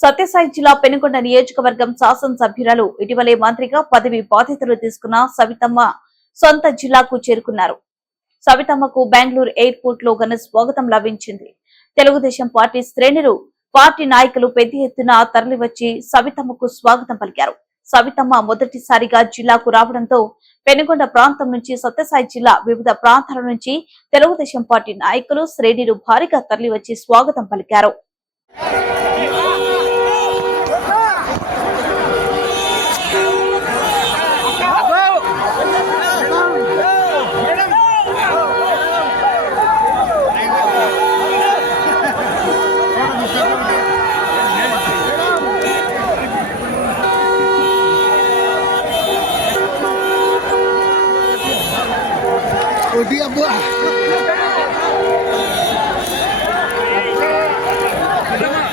సత్యసాయి జిల్లా పెనుకొండ నియోజకవర్గం శాసనసభ్యురాలు ఇటీవలే మంత్రిగా పదవి బాధ్యతలు తీసుకున్న సవితమ్మ సొంత జిల్లాకు చేరుకున్నారు. సవితమ్మకు బెంగళూరు ఎయిర్పోర్ట్ లో ఘన స్వాగతం లభించింది. తెలుగుదేశం పార్టీ శ్రేణులు, పార్టీ నాయకులు పెద్ద ఎత్తున తరలివచ్చి సవితమ్మకు స్వాగతం పలికారు. సవితమ్మ మొదటిసారిగా జిల్లాకు రావడంతో పెనుకొండ ప్రాంతం నుంచి సత్యసాయి జిల్లా వివిధ ప్రాంతాల నుంచి తెలుగుదేశం పార్టీ నాయకులు, శ్రేణులు భారీగా తరలివచ్చి స్వాగతం పలికారు. Oh dia buah.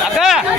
Agak.